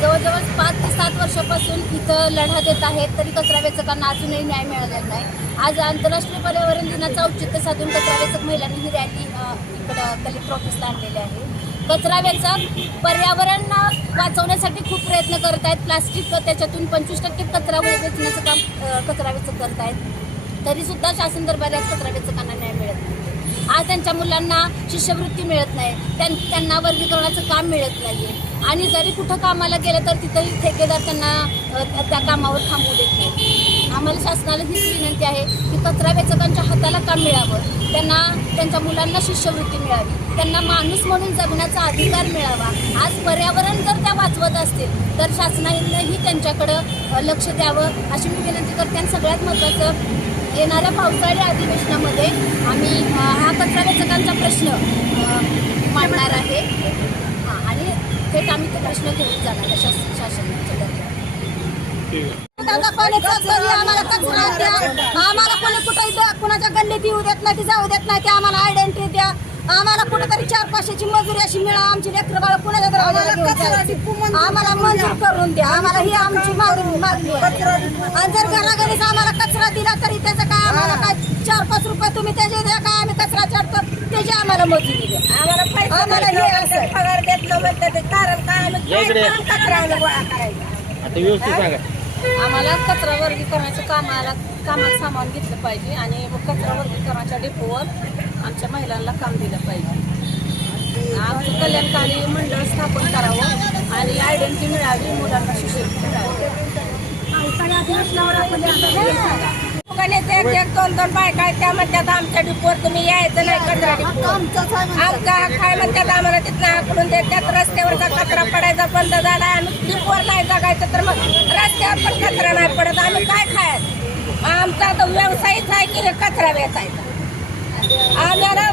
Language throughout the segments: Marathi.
जवळजवळ पाच ते सात वर्षापासून इथं लढा देत आहेत तरी कचरा वेचकांना अजूनही न्याय मिळालेला नाही. आज आंतरराष्ट्रीय पर्यावरण दिनाचं औचित्य साधून कचरा वेचक महिलांनी ही रॅली इकडं कलेक्टर ऑफिसला आणलेली आहे. कचरा वेचक पर्यावरण वाचवण्यासाठी खूप प्रयत्न करत आहेत. प्लास्टिक त्याच्यातून पंचवीस टक्के कचरा वेचण्याचं काम कचरा वेचक करत आहेत. तरीसुद्धा शासन दरबारात कचरा वेचकांना न्याय मिळत नाही. आज त्यांच्या मुलांना शिष्यवृत्ती मिळत नाही. त्यां त्यांना वर्गीकरणाचं काम मिळत नाही आणि जरी कुठं कामाला गेलं तर तिथंही ठेकेदार त्यांना त्या कामावर थांबू देत नाही आम्हाला शासनाला हीच विनंती आहे की कचरा वेचकांच्या हाताला काम मिळावं. त्यांना त्यांच्या मुलांना शिष्यवृत्ती मिळावी. त्यांना माणूस म्हणून जगण्याचा अधिकार मिळावा. आज पर्यावरण जर त्या वाचवत असतील तर शासनानेही त्यांच्याकडं लक्ष द्यावं अशी मी विनंती करते. आणि सगळ्यात महत्त्वाचं येणाऱ्या पावसाळी अधिवेशनामध्ये अ, हा कचरा वेचकांचा प्रश्न मांडणार आहे. हां आणि थेट आम्ही तो प्रश्न घेऊन जाणार आहे शासनाच्या आम्हाला कचरा द्या. आम्हाला कोणी कुठे द्या. कुणाच्या गल्लीत येऊ देत नाही ती जाऊ देत नाही ते आम्हाला आयडेंटिटी द्या. आम्हाला कुठेतरी चार पाचशेची मजुरी अशी मिळा. आमची लेकर बाळ कुणाच्या. आम्हाला मंजूर करून द्या. आम्हाला ही आमची मागणी मागणी. आणि जर घराघरीच आम्हाला कचरा दिला तरी त्याचं काय आम्हाला काय चार पाच रुपये तुम्ही त्याचे द्या काय आम्ही कचरा चढतो? त्याची आम्हाला मजुरी द्या. आम्हाला आम्हाला हे असं. पगार देत न म्हणतात ते. कारण काय? आम्ही इकडे. कचरा गोळा करायचा. आता व्यवस्थित सांगा. आम्हाला कचरा वर्गीकरणाचं कामाला कामात सामावून घेतलं पाहिजे आणि कचरा वर्गीकरणाच्या डेपोवर आमच्या महिलांना काम दिलं पाहिजे. आमचं कल्याणकारी मंडळ स्थापन करावं आणि आयडेंटिटी मिळावी मुलांना शिष्यवृत्ती मिळावी. आपण हे फुगाण्याचे एक एक दोन दोन बायका आहेत त्या म्हणतात आमच्या डिपोवर तुम्ही यायचं नाही कचरा आमचा काय म्हणतात आम्हाला तिथनं आकडून देत त्यात रस्त्यावरचा कचरा पडायचा बंद झाला आम्ही डिपोवर नाही जगायचं तर मग रस्त्यावर पण कचरा नाही पडत आम्ही काय खायचं? आमचा तर व्यवसायच आहे की हे कचरा वेचायचा. आम्हाला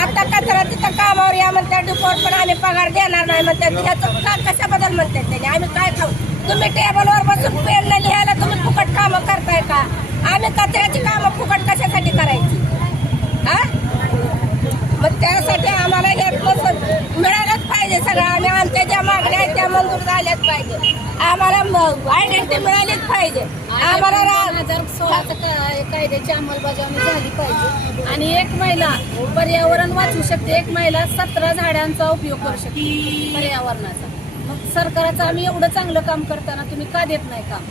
आता कचरा तिथं कामावर या म्हणतात डिपोवर पण आम्ही पगार देणार नाही म्हणतात. ह्याचं का कशाबद्दल म्हणतात त्याने? आम्ही काय खाऊ? तुम्ही टेबलवर बसून पेन लिहायला तुम्ही फुकट कामं करताय का? आम्ही कचऱ्याची कामं फुकट कशासाठी करायची? हा? मग त्यासाठी आम्हाला हे मिळालंच पाहिजे सगळं. आम्ही आमच्या ज्या मागण्या आहेत त्या मंजूर झाल्याच पाहिजे. आम्हाला आयडेंटिटी मिळालीच पाहिजे. आम्हाला कायद्याची अंमलबजावणी झाली पाहिजे. आणि एक महिला पर्यावरण वाचवू शकते. एक महिला सतरा झाडांचा उपयोग करू शकते. पर्यावरणाचा. मग सरकारचं आम्ही एवढं चांगलं काम करताना तुम्ही का देत नाही काम?